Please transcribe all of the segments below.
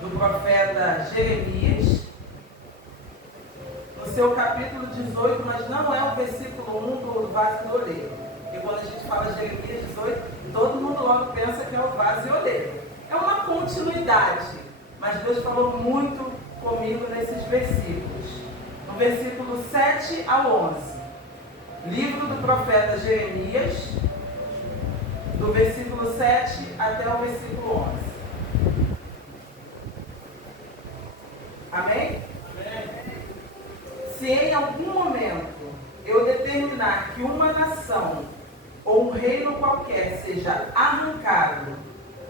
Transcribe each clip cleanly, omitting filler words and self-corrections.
do profeta Jeremias, no seu capítulo 18, mas não é o versículo 1 do vaso e do oleiro. Porque quando a gente fala Jeremias 18, todo mundo logo pensa que é o vaso e o oleiro. É uma continuidade, mas Deus falou muito comigo nesses versículos. No versículo 7 ao 11. Livro do profeta Jeremias, do versículo 7 até o versículo 11. Amém? Amém. Se em algum momento eu determinar que uma nação ou um reino qualquer seja arrancado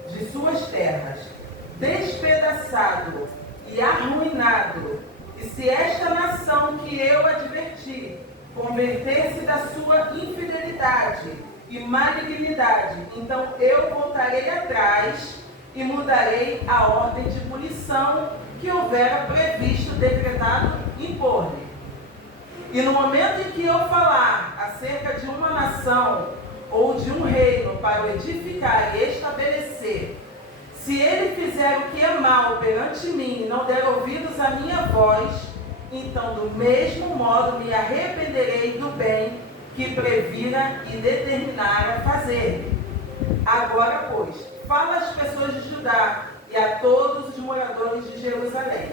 de suas terras, despedaçado e arruinado, e se esta nação que eu adverti converter-se da sua infidelidade e malignidade, então eu voltarei atrás e mudarei a ordem de punição que houvera previsto, decretado, impor-lhe. E no momento em que eu falar acerca de uma nação ou de um reino para o edificar e estabelecer, se ele fizer o que é mal perante mim e não der ouvidos à minha voz, então do mesmo modo me arrependerei do bem que previra e determinara fazer. Agora, pois, fala às pessoas de Judá e a todos os moradores de Jerusalém.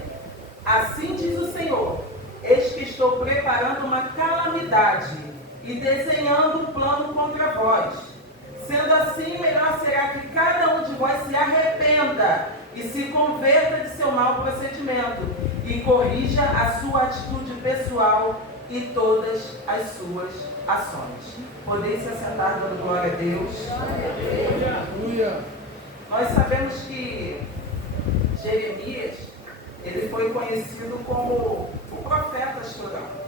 Assim diz o Senhor: eis que estou preparando uma calamidade e desenhando um plano contra vós. Sendo assim, melhor será que cada um de vós se arrependa e se converta de seu mau procedimento e corrija a sua atitude pessoal e todas as suas ações. Podem se assentar dando glória a Deus. Aleluia. Nós sabemos que Jeremias, ele foi conhecido como o profeta chorão.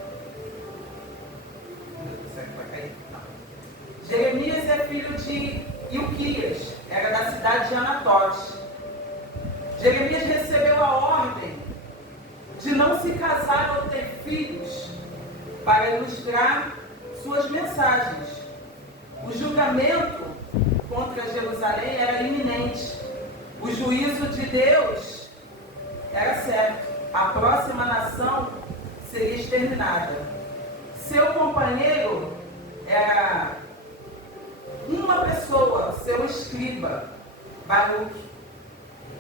Jeremias é filho de Ilquias, era da cidade de Anatote. Jeremias recebeu a ordem de não se casar ou ter filhos para ilustrar suas mensagens. O julgamento contra Jerusalém era iminente. O juízo de Deus era certo. A próxima nação seria exterminada. Seu companheiro era uma pessoa, seu escriba, Baruque.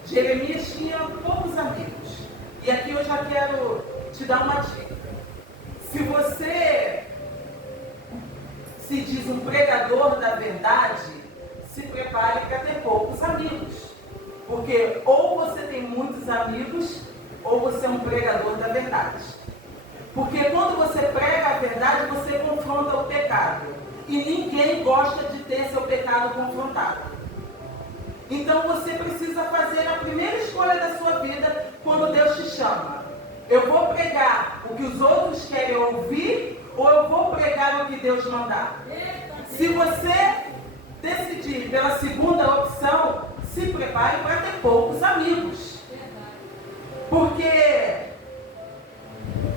Jeremias tinha poucos amigos. E aqui eu já quero te dar uma dica. Se você se diz um pregador da verdade, se prepare para ter poucos amigos. Porque ou você tem muitos amigos, ou você é um pregador da verdade. Porque quando você prega a verdade, você confronta o pecado. E ninguém gosta de ter seu pecado confrontado. Então você precisa fazer a primeira escolha da sua vida quando Deus te chama. Eu vou pregar o que os outros querem ouvir, ou eu vou pregar o que Deus mandar? Se você decidir pela segunda opção, se prepare para ter poucos amigos. Porque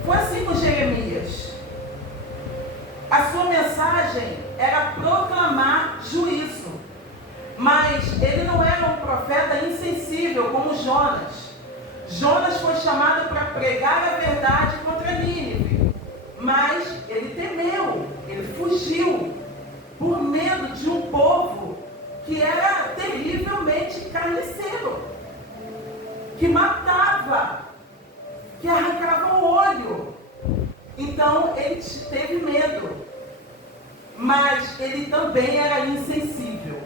foi assim com Jeremias. A sua mensagem era proclamar juízo. Mas ele não era um profeta insensível como Jonas. Jonas foi chamado para pregar a verdade contra Nínive. Mas ele temeu, ele fugiu, por medo de um povo que era terrivelmente carniceiro, que matava, que arrancava o olho. Então ele teve medo, mas ele também era insensível.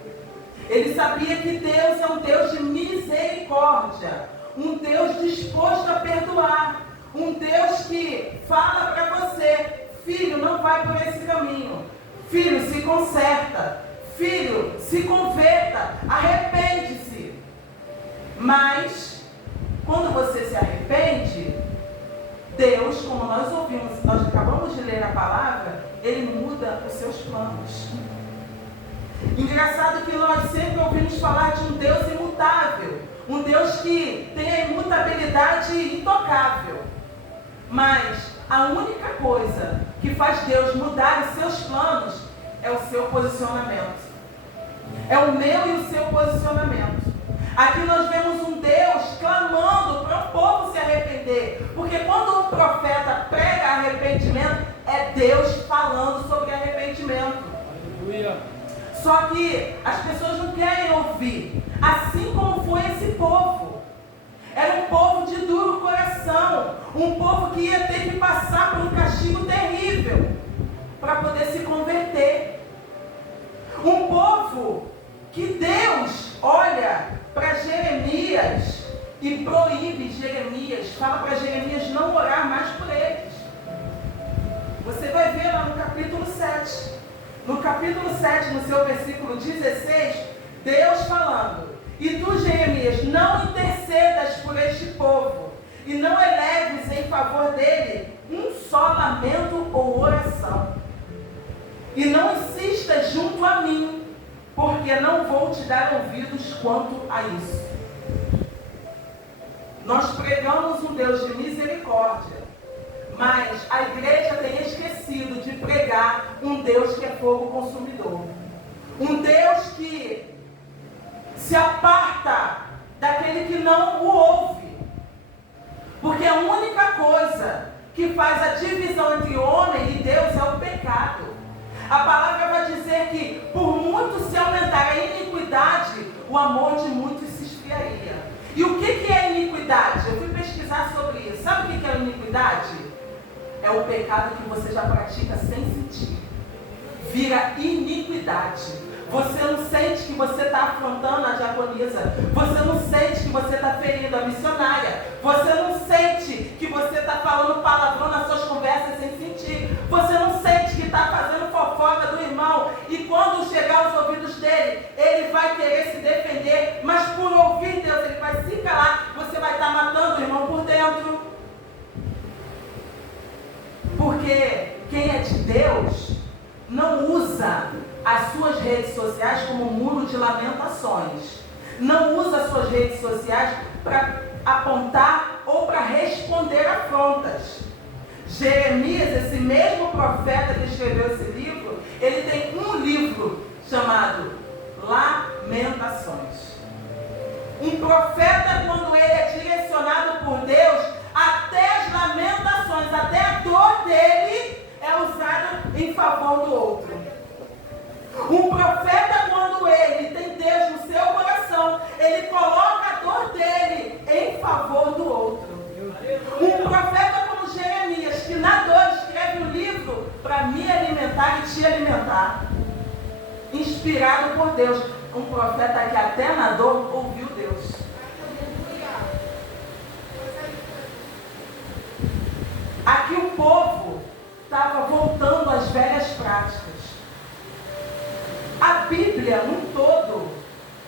Ele sabia que Deus é um Deus de misericórdia, um Deus disposto a perdoar, um Deus que fala para você: filho, não vai por esse caminho, filho, se conserta, filho, se converta, arrepende-se. Mas quando você se arrepende, Deus, como nós ouvimos, nós acabamos de ler a palavra, Ele muda os seus planos. Engraçado que nós sempre ouvimos falar de um Deus imutável, um Deus que tem a imutabilidade intocável. Mas a única coisa que faz Deus mudar os seus planos é o seu posicionamento. É o meu e o seu posicionamento. Aqui nós vemos um Deus clamando Deus falando sobre arrependimento. Aleluia. Só que as pessoas não querem ouvir. Assim como foi esse povo. Era um povo de duro coração. Um povo que ia ter que passar por um castigo terrível para poder se converter. Um povo que Deus olha para Jeremias e proíbe Jeremias, fala para Jeremias não orar mais por eles. Você vai ver lá no capítulo 7. No capítulo 7, no seu versículo 16, Deus falando: e tu, Jeremias, não intercedas por este povo, e não eleves em favor dele um só lamento ou oração. E não insistas junto a mim, porque não vou te dar ouvidos quanto a isso. Nós pregamos um Deus de misericórdia, mas a igreja tem esquecido de pregar um Deus que é fogo consumidor. Um Deus que se aparta daquele que não o ouve. Porque a única coisa que faz a divisão entre homem e Deus é o pecado. A palavra vai dizer que por muito se aumentar a iniquidade, o amor de muitos se esfriaria. E o que é iniquidade? Eu fui pesquisar sobre isso. Sabe o que é iniquidade? É o pecado que você já pratica sem sentir. Vira iniquidade. Você não sente que você está afrontando a diaconisa. Você não sente que você está ferindo a missionária. Você não sente que você está falando palavrão nas suas conversas sem sentir. Você não sente que está fazendo fofoca do irmão. E quando chegar aos ouvidos dele, ele vai querer se defender. Mas por ouvir Deus, ele vai se calar. Você vai estar matando o irmão por dentro. Porque quem é de Deus não usa as suas redes sociais como muro de lamentações. Não usa as suas redes sociais para apontar ou para responder afrontas. Jeremias, esse mesmo profeta que escreveu esse livro, ele tem um livro chamado Lamentações. Um profeta, quando ele é direcionado por Deus, até as lamentações, até a dor dele é usada em favor do outro. Um profeta, quando ele tem Deus no seu coração, ele coloca a dor dele em favor do outro. Um profeta como Jeremias, que na dor escreve um livro para me alimentar e te alimentar. Inspirado por Deus. Um profeta que até na dor ouviu Deus. Aqui o povo estava voltando às velhas práticas. A Bíblia, no todo,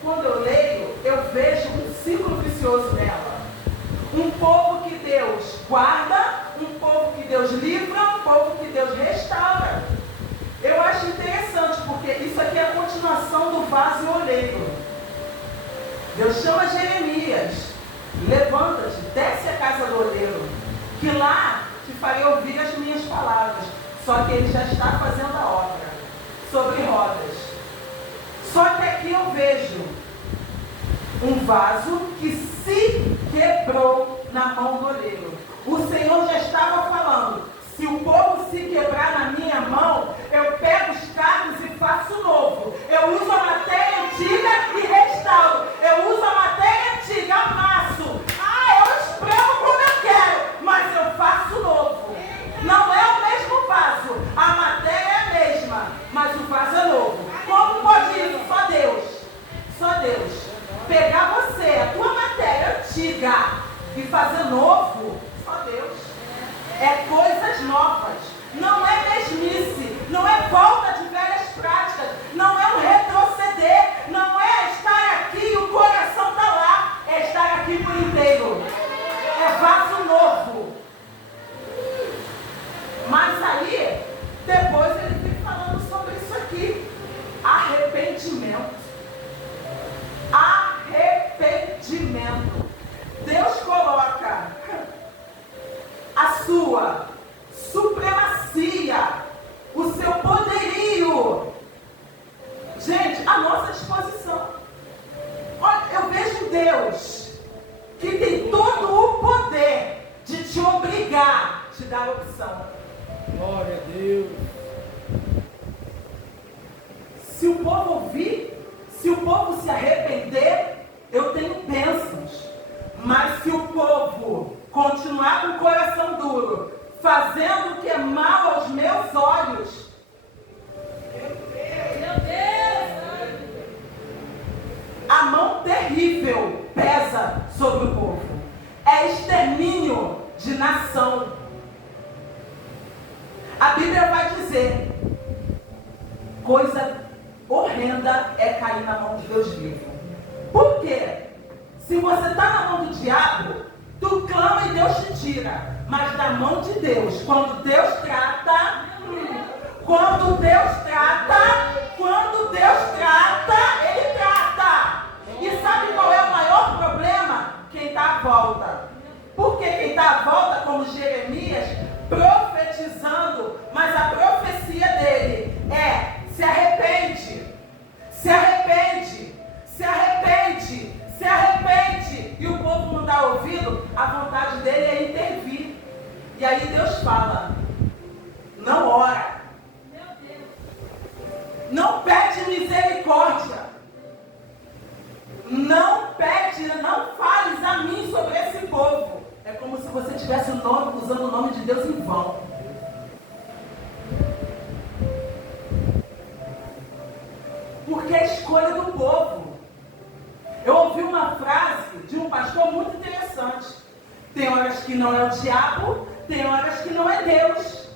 quando eu leio, eu vejo um ciclo vicioso nela. Um povo que Deus guarda, um povo que Deus livra, um povo que Deus restaura. Eu acho interessante, porque isso aqui é a continuação do vaso e oleiro. Deus chama Jeremias: levanta-te, desce a casa do oleiro, que lá te farei ouvir as minhas palavras. Só que ele já está fazendo a obra sobre rodas. Só que aqui eu vejo um vaso que se quebrou na mão do oleiro. O Senhor já estava falando: se o povo se quebrar na minha mão, eu pego os cacos e faço novo. Eu uso a matéria antiga e restauro. Eu uso a matéria antiga, amasso. Eu espremo como eu quero, mas eu faço novo. Não é o mesmo vaso. A matéria é a mesma, mas o vaso é novo. Como pode isso? Só Deus. Só Deus. Pegar você, a tua matéria antiga, e fazer novo, só Deus. É coisas novas. Não é mesmice. Não é volta de velhas práticas. Não é um retroceder. Não é estar aqui e o coração está lá. É estar aqui por inteiro. É vaso novo. Mas aí, depois ele fica falando sobre isso aqui. Arrependimento. Arrependimento. Deus coloca a sua supremacia, o seu poderio, gente, à nossa disposição. Olha, eu vejo Deus que tem todo o poder Deus. Se o povo ouvir, se o povo se arrepender, eu tenho bênçãos. Mas se o povo continuar com o coração duro, fazendo o que é mal aos meus olhos, Meu Deus! a mão terrível pesa sobre o povo. É extermínio de nação. A Bíblia vai dizer: coisa horrenda é cair na mão de Deus vivo. Por quê? Se você está na mão do diabo, tu clama e Deus te tira. Mas da mão de Deus, quando Deus trata, Ele trata. E sabe qual é o maior problema? Quem está à volta. Porque quem está à volta, como Jeremias, profetizando, mas a profecia dele é: se arrepende, se arrepende, se arrepende, se arrepende. E o povo não dá ouvido, a vontade dele é intervir. E aí Deus fala: não ora, não pede misericórdia, não pede, não fales a mim sobre esse povo. É como se você estivesse usando o nome de Deus em vão. Porque é a escolha do povo. Eu ouvi uma frase de um pastor muito interessante: tem horas que não é o diabo, tem horas que não é Deus,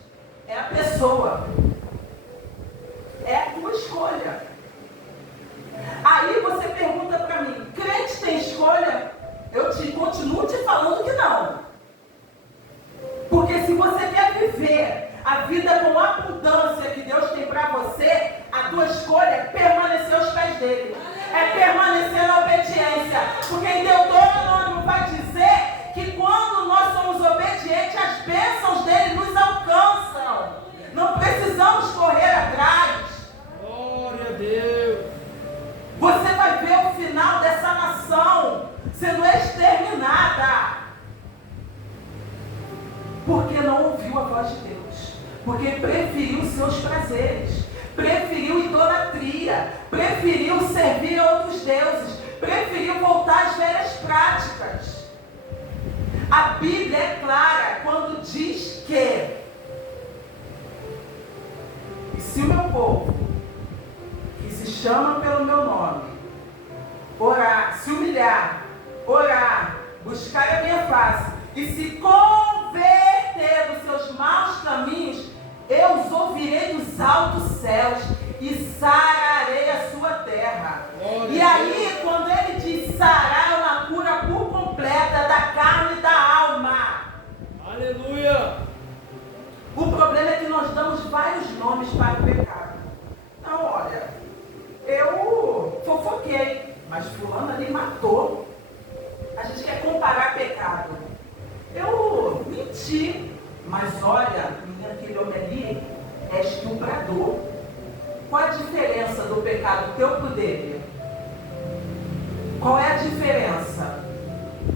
é a pessoa. É a tua escolha. Aí você pergunta para mim: crente tem escolha? Eu continuo te falando que não. Porque se você quer viver a vida com a abundância que Deus tem para você, a tua escolha é permanecer aos pés dele. É permanecer na obediência. Porque em Deuteronômio vai dizer que quando nós somos obedientes, as bênçãos dele nos alcançam. Não precisamos correr atrás. Glória a Deus. Você vai ver o final dessa nação sendo exterminada. Porque não ouviu a voz de Deus. Porque preferiu seus prazeres. Preferiu idolatria. Preferiu servir a outros deuses. Preferiu voltar às velhas práticas. A Bíblia é clara quando diz que: e se o meu povo, que se chama pelo meu nome, orar, se humilhar, orar, buscar a minha face e se converter dos seus maus caminhos, eu os ouvirei dos altos céus e sararei a sua terra. E aí, quando ele diz sarar, é uma cura por completa da carne e da alma. Aleluia. O problema é que nós damos vários nomes para o pecado. Não, olha, eu fofoquei, mas fulano ali matou. A gente quer comparar pecado. Eu menti, mas olha, aquele homem ali é estuprador. Qual é a diferença do pecado teu para o dele? Qual é a diferença?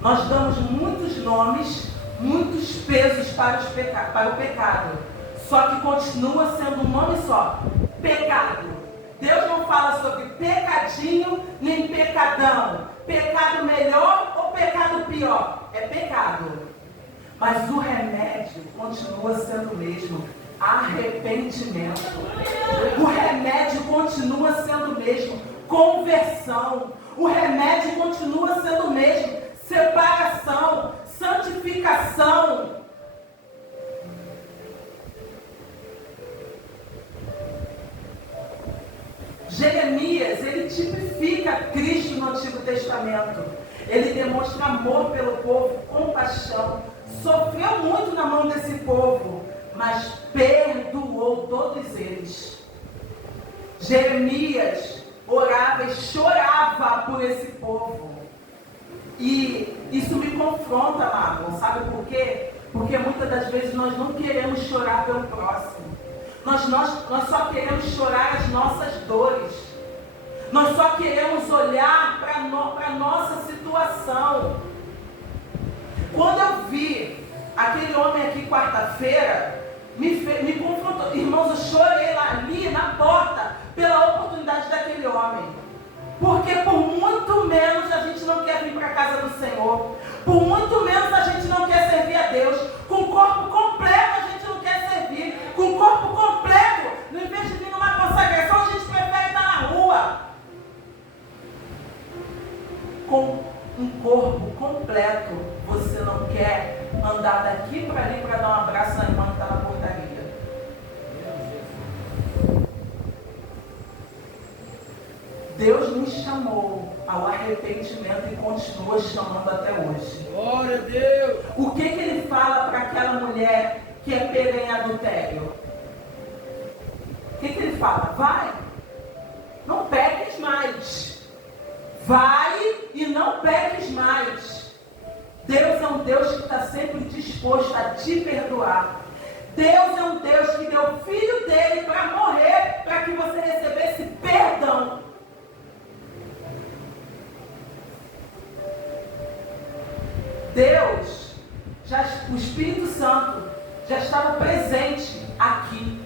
Nós damos muitos nomes, muitos pesos para o pecado. Só que continua sendo um nome só: pecado. Deus não fala sobre pecadinho nem pecadão. Pecado melhor ou pecado pior? É pecado. Mas o remédio continua sendo o mesmo: arrependimento. O remédio continua sendo o mesmo: conversão. O remédio continua sendo o mesmo: separação, santificação. Jeremias, ele tipifica Cristo no Antigo Testamento. Ele demonstra amor pelo povo, compaixão. Sofreu muito na mão desse povo, mas perdoou todos eles. Jeremias orava e chorava por esse povo. E isso me confronta, Marlon. Sabe por quê? Porque muitas das vezes nós não queremos chorar pelo próximo. Nós só queremos chorar as nossas dores. Nós só queremos olhar para a nossa situação. Quando eu vi aquele homem aqui quarta-feira, me confrontou. Irmãos, eu chorei lá, ali na porta pela oportunidade daquele homem. Porque por muito menos a gente não quer vir para a casa do Senhor. Por muito menos a gente não quer servir a Deus. Com o corpo completo a gente não quer servir. Com o corpo completo, no invés de vir numa consagração, a gente prefere estar na rua. Com um corpo completo, você não quer andar daqui para ali para dar um abraço na irmã que está na portaria. Deus nos chamou ao arrependimento e continua chamando até hoje. Glória a Deus. O que ele fala para aquela mulher que é pega em adultério? O que ele fala? Vai, não peques mais. Vai e não peques mais. Deus é um Deus que está sempre disposto a te perdoar. Deus é um Deus que deu o Filho dele para morrer, para que você recebesse perdão. Deus, o Espírito Santo já estava presente aqui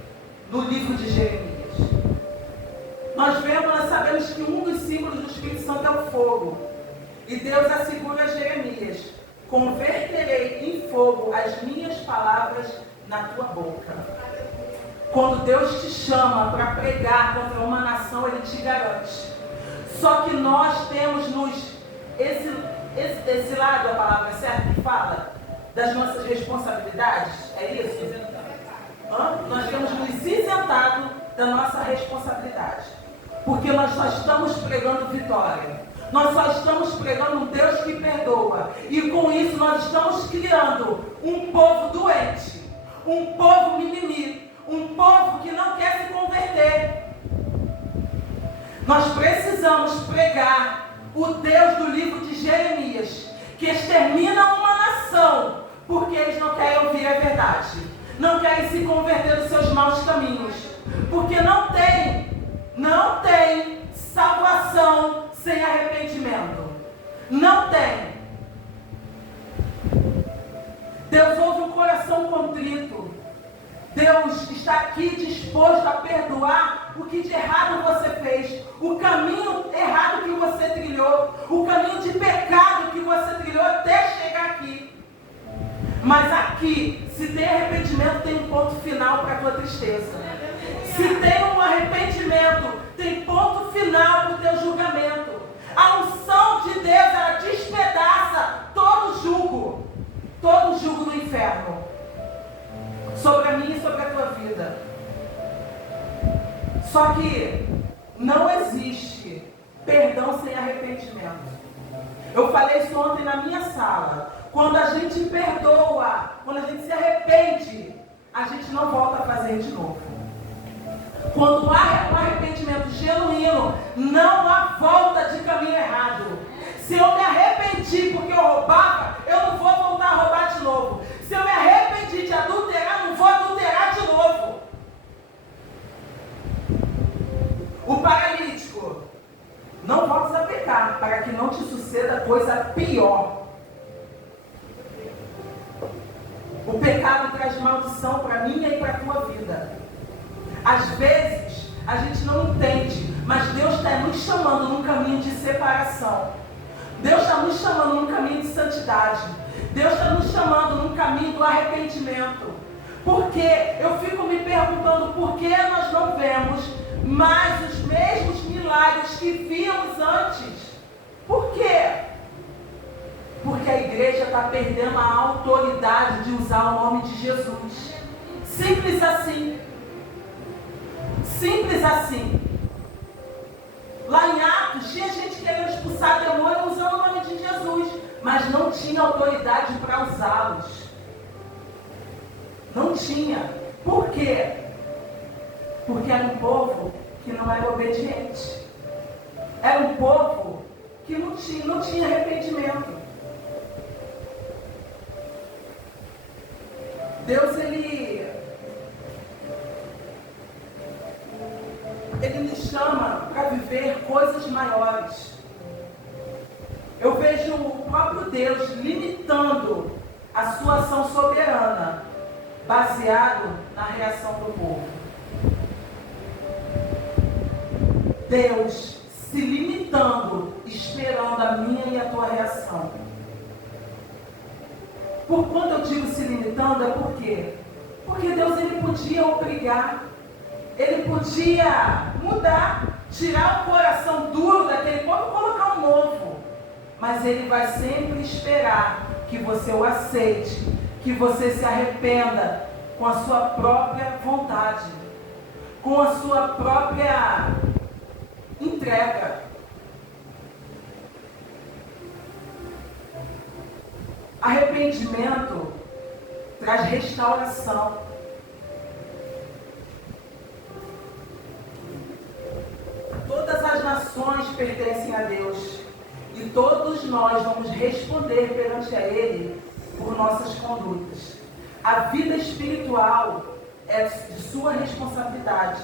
no livro de Jeremias. Nós sabemos que um dos símbolos do Espírito Santo é o fogo. E Deus assegura a Jeremias: converterei em fogo as minhas palavras na tua boca. Quando Deus te chama para pregar contra uma nação, Ele te garante. Só que nós temos esse lado, a palavra certa que fala das nossas responsabilidades, é isso? Nós temos nos isentado da nossa responsabilidade, porque nós só estamos pregando vitória, nós só estamos pregando um Deus que perdoa, e com isso nós estamos criando um povo doente, um povo mimimi, um povo que não quer se converter. Nós precisamos pregar o Deus do livro de Jeremias, que extermina uma nação, porque eles não querem ouvir a verdade, não querem se converter dos seus maus caminhos, porque não tem salvação sem arrependimento. Não tem. Deus ouve um coração contrito. Deus está aqui disposto a perdoar o que de errado você fez, o caminho errado que você trilhou, o caminho de pecado que você trilhou até chegar aqui. Mas aqui, se tem arrependimento, tem um ponto final para a tua tristeza. Se tem um arrependimento, tem ponto final para o teu julgamento. A unção de Deus, ela despedaça todo jugo do inferno sobre a minha e sobre a tua vida. Só que não existe perdão sem arrependimento. Eu falei isso ontem na minha sala. Quando a gente perdoa, quando a gente se arrepende, a gente não volta a fazer de novo. Quando há um arrependimento genuíno, não há volta de caminho errado. Se eu me arrependi porque eu roubava, eu não vou voltar a roubar de novo. Se eu me arrependi de adulterar, não vou adulterar de novo. O paralítico: não voltes a pecar, para que não te suceda coisa pior. O pecado traz maldição para a minha e para a tua vida. Às vezes, a gente não entende, mas Deus está nos chamando num caminho de separação. Deus está nos chamando num caminho de santidade. Deus está nos chamando num caminho do arrependimento. Porque eu fico me perguntando por que nós não vemos mais os mesmos milagres que víamos antes. Por quê? Porque a igreja está perdendo a autoridade de usar o nome de Jesus. Simples assim. Simples assim. Lá em Atos, tinha gente querendo expulsar demônio usando o nome de Jesus, mas não tinha autoridade para usá-los. Não tinha. Por quê? Porque era um povo que não era obediente. Era um povo que não tinha arrependimento. Deus, Ele nos chama para viver coisas maiores. Eu vejo o próprio Deus limitando a sua ação soberana baseado na reação do povo. Deus se limitando, esperando a minha e a tua reação. Por quando eu digo se limitando, é por quê? Porque Deus, ele podia obrigar, ele podia mudar, tirar o coração duro daquele povo e colocar um novo. Mas ele vai sempre esperar que você o aceite, que você se arrependa com a sua própria vontade, com a sua própria entrega. Arrependimento traz restauração. Todas as nações pertencem a Deus e todos nós vamos responder perante a Ele por nossas condutas. A vida espiritual é de sua responsabilidade.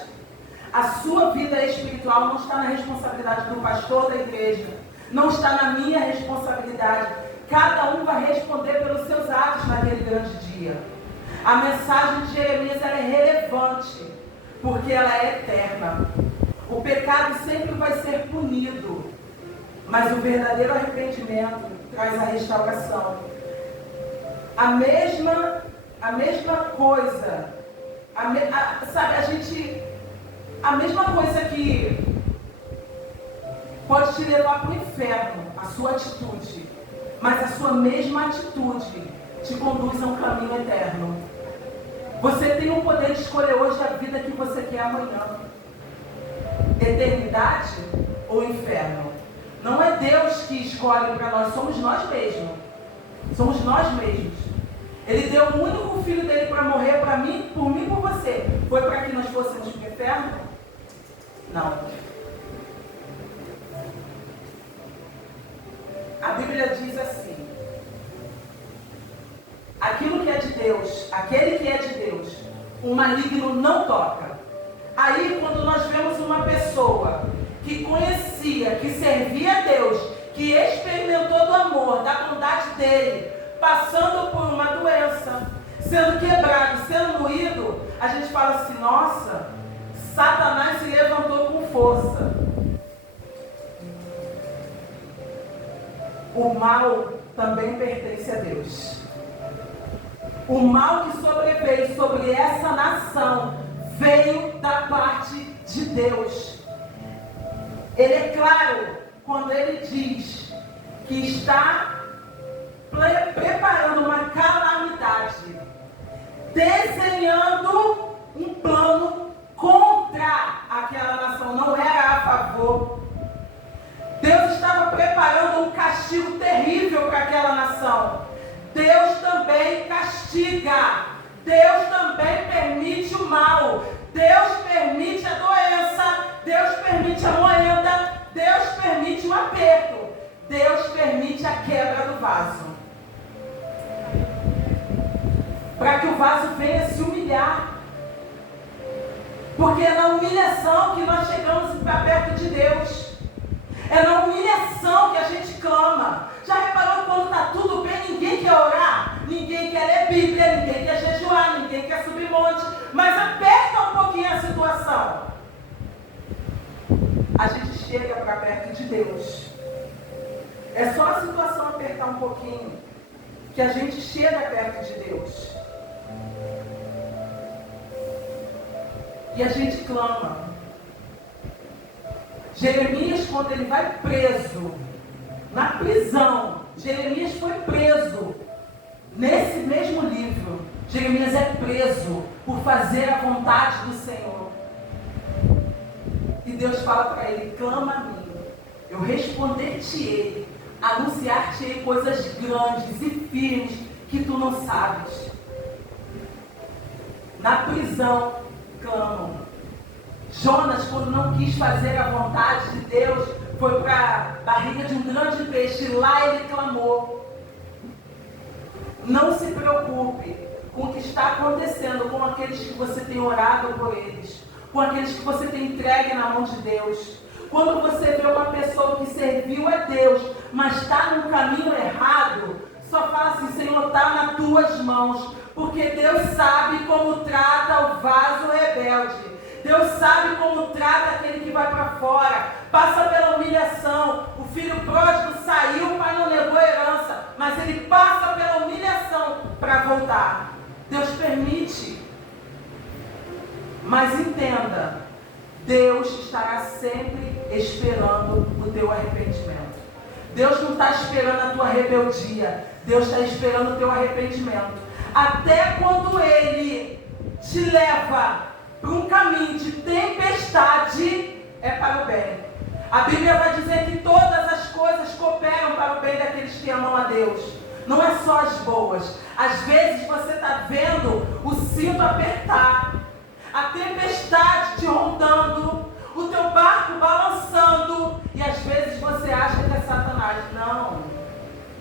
A sua vida espiritual não está na responsabilidade do pastor da igreja, não está na minha responsabilidade. Cada um vai responder pelos seus atos naquele grande dia. A mensagem de Jeremias ela é relevante, porque ela é eterna. O pecado sempre vai ser punido, mas o verdadeiro arrependimento traz a restauração. A mesma coisa, a mesma coisa que pode te levar para o inferno, a sua atitude, mas a sua mesma atitude te conduz a um caminho eterno. Você tem o poder de escolher hoje a vida que você quer amanhã. Eternidade ou inferno. Não é Deus que escolhe para nós, somos nós mesmos. Somos nós mesmos. Ele deu o único filho dele para morrer por mim e por você. Foi para que nós fôssemos para o inferno? Não. A Bíblia diz assim: aquilo que é de Deus, aquele que é de Deus, o maligno não toca. Aí, quando nós vemos uma pessoa que conhecia, que servia a Deus, que experimentou do amor, da bondade dele, passando por uma doença, sendo quebrado, sendo moído, a gente fala assim: nossa, Satanás se levantou com força. O mal também pertence a Deus. O mal que sobreveio sobre essa nação veio da parte de Deus. Ele é claro quando ele diz que está preparando uma calamidade, desenhando um plano contra aquela nação, não era a favor. Deus estava preparando um castigo terrível para aquela nação. Deus também castiga. Deus também permite o mal. Deus permite a doença. Deus permite a moeda. Deus permite o aperto. Deus permite a quebra do vaso. Para que o vaso venha se humilhar. Porque é na humilhação que nós chegamos para perto de Deus. É na humilhação que a gente clama. Já reparou quando está tudo bem, ninguém quer orar? Ninguém quer ler Bíblia, ninguém quer jejuar, ninguém quer subir monte. Mas aperta um pouquinho a situação. A gente chega para perto de Deus. É só a situação apertar um pouquinho que a gente chega perto de Deus. E a gente clama. Jeremias, quando ele vai preso, na prisão, Jeremias foi preso. Nesse mesmo livro, Jeremias é preso por fazer a vontade do Senhor. E Deus fala para ele: clama a mim, eu responder-te-ei, anunciar-te-ei coisas grandes e firmes que tu não sabes. Na prisão, clamam. Jonas, quando não quis fazer a vontade de Deus, foi para a barriga de um grande peixe, e lá ele clamou. Não se preocupe com o que está acontecendo com aqueles que você tem orado por eles, com aqueles que você tem entregue na mão de Deus. Quando você vê uma pessoa que serviu a Deus, mas está num caminho errado, só fala assim: Senhor, está na tuas mãos, porque Deus sabe como trata o vaso rebelde. Deus sabe como trata aquele que vai para fora, passa pela humilhação. O filho pródigo saiu, o pai não levou a herança, mas ele passa pela humilhação para voltar. Deus permite. Mas entenda, Deus estará sempre esperando o teu arrependimento. Deus não está esperando a tua rebeldia, Deus está esperando o teu arrependimento. Até quando Ele te leva para um caminho de tempestade, é para o bem. A Bíblia vai dizer que todas as coisas cooperam para o bem daqueles que amam a Deus. Não é só as boas. Às vezes você está vendo o cinto apertar, a tempestade te rondando, o teu barco balançando, e às vezes você acha que é Satanás.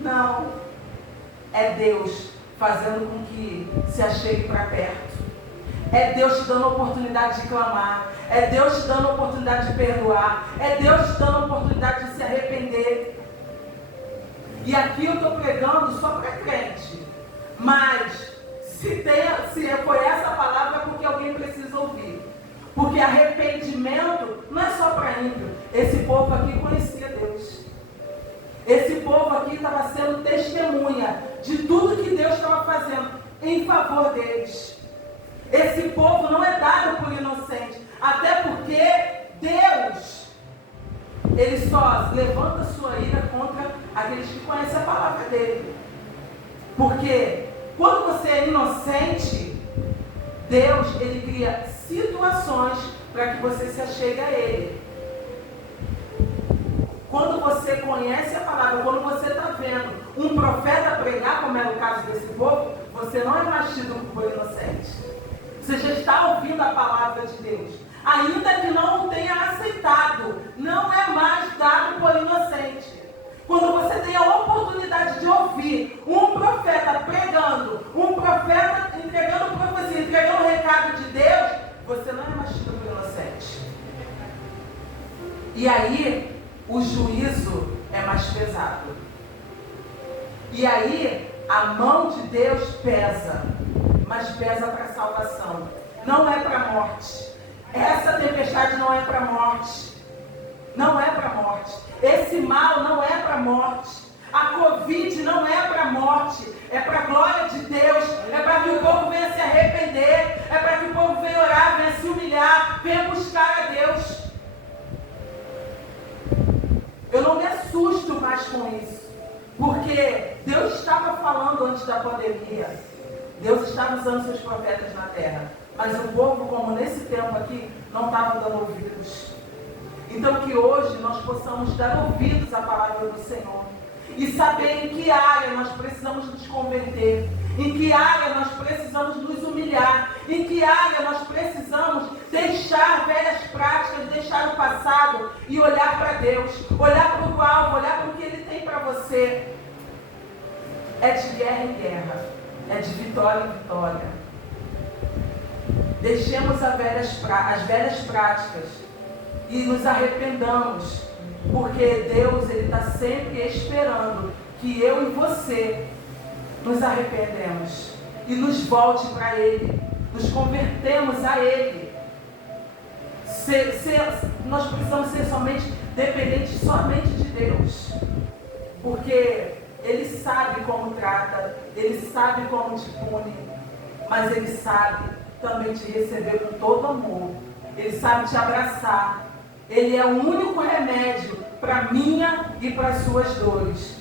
Não. É Deus fazendo com que se achegue para perto. É Deus te dando a oportunidade de clamar. É Deus te dando a oportunidade de perdoar. É Deus te dando a oportunidade de se arrepender. E aqui eu estou pregando só para crente. Mas, se foi essa palavra, é porque alguém precisa ouvir. Porque arrependimento não é só para ímpio. Esse povo aqui conhecia Deus. Esse povo aqui estava sendo testemunha de tudo que Deus estava fazendo em favor deles. Esse povo não é dado por inocente, até porque Deus, Ele só levanta sua ira contra aqueles que conhecem a palavra dele. Porque quando você é inocente, Deus, Ele cria situações para que você se achegue a Ele. Quando você conhece a palavra, quando você está vendo um profeta pregar, como é o caso desse povo, você não é mais tido por inocente. Você já está ouvindo a palavra de Deus. Ainda que não o tenha aceitado, não é mais dado por inocente. Quando você tem a oportunidade de ouvir um profeta pregando, um profeta entregando profecia, entregando o recado de Deus, você não é mais tido por inocente. E aí, o juízo é mais pesado. E aí, a mão de Deus pesa, mas pesa para a salvação. Não é para a morte. Essa tempestade não é para a morte. Não é para a morte. Esse mal não é para a morte. A Covid não é para a morte. É para a glória de Deus. É para que o povo venha se arrepender. É para que o povo venha orar, venha se humilhar, venha buscar a Deus. Eu não me assusto mais com isso. Porque Deus estava falando antes da pandemia. Deus estava usando seus profetas na terra. Mas o povo, como nesse tempo aqui, não estava dando ouvidos. Então que hoje nós possamos dar ouvidos à palavra do Senhor. E saber em que área nós precisamos nos converter. Em que área nós precisamos nos humilhar. Em que área nós precisamos deixar velhas práticas, deixar o passado e olhar para Deus. Olhar para o alvo, olhar para o que Ele tem para você. É de guerra em guerra. É de vitória em vitória. Deixemos as velhas práticas e nos arrependamos, porque Deus está sempre esperando que eu e você nos arrependemos e nos volte para Ele, nos convertemos a Ele. Nós precisamos ser somente dependentes somente de Deus, porque Ele sabe como trata, Ele sabe como te pune, mas Ele sabe também te receber com todo amor. Ele sabe te abraçar. Ele é o único remédio para minha e para as suas dores.